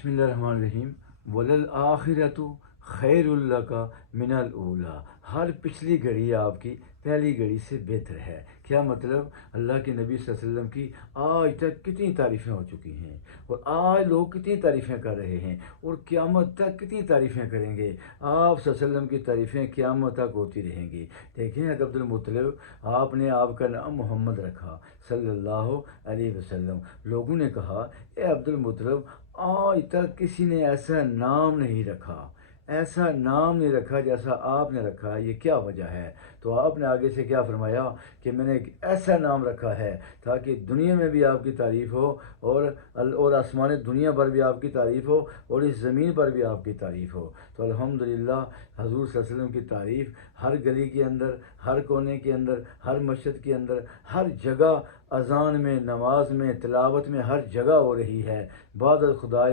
बिस्मिल्लाहिर्रहमानिर्रहीम। वलल आखिरतु खैरुल लका मिनल ऊला। हर पिछली घड़ी आपकी पहली घड़ी से बेहतर है। क्या मतलब? अल्लाह के नबी सल्लल्लाहु अलैहि वसल्लम की आज तक कितनी तारीफ़ें हो चुकी हैं और आज लोग कितनी तारीफ़ें कर रहे हैं और क़यामत तक कितनी तारीफ़ें करेंगे। आप सल्लल्लाहु अलैहि वसल्लम की तारीफ़ें क़यामत तक होती रहेंगी। देखें, अब्दुल मुत्तलिब, आपने आपका नाम मोहम्मद रखा सल्लल्लाहु अलैहि वसल्लम। लोगों ने कहा, ए अब्दुल मुत्तलिब, आज तक किसी ने ऐसा नाम नहीं रखा, ऐसा नाम नहीं रखा जैसा आपने रखा, ये क्या वजह है? तो आपने आगे से क्या फरमाया कि मैंने एक ऐसा नाम रखा है ताकि दुनिया में भी आपकी तारीफ़ हो और आसमान दुनिया पर भी आपकी तारीफ़ हो और इस ज़मीन पर भी आपकी तारीफ़ हो। तो अल्हम्दुलिल्लाह, हज़ूर सल्लल्लाहु अलैहि वसल्लम की तारीफ़ हर गली के अंदर, हर कोने के अंदर, हर मस्जिद के अंदर, हर जगह, अज़ान में, नमाज में, तिलावत में, हर जगह हो रही है। बाद खुदाए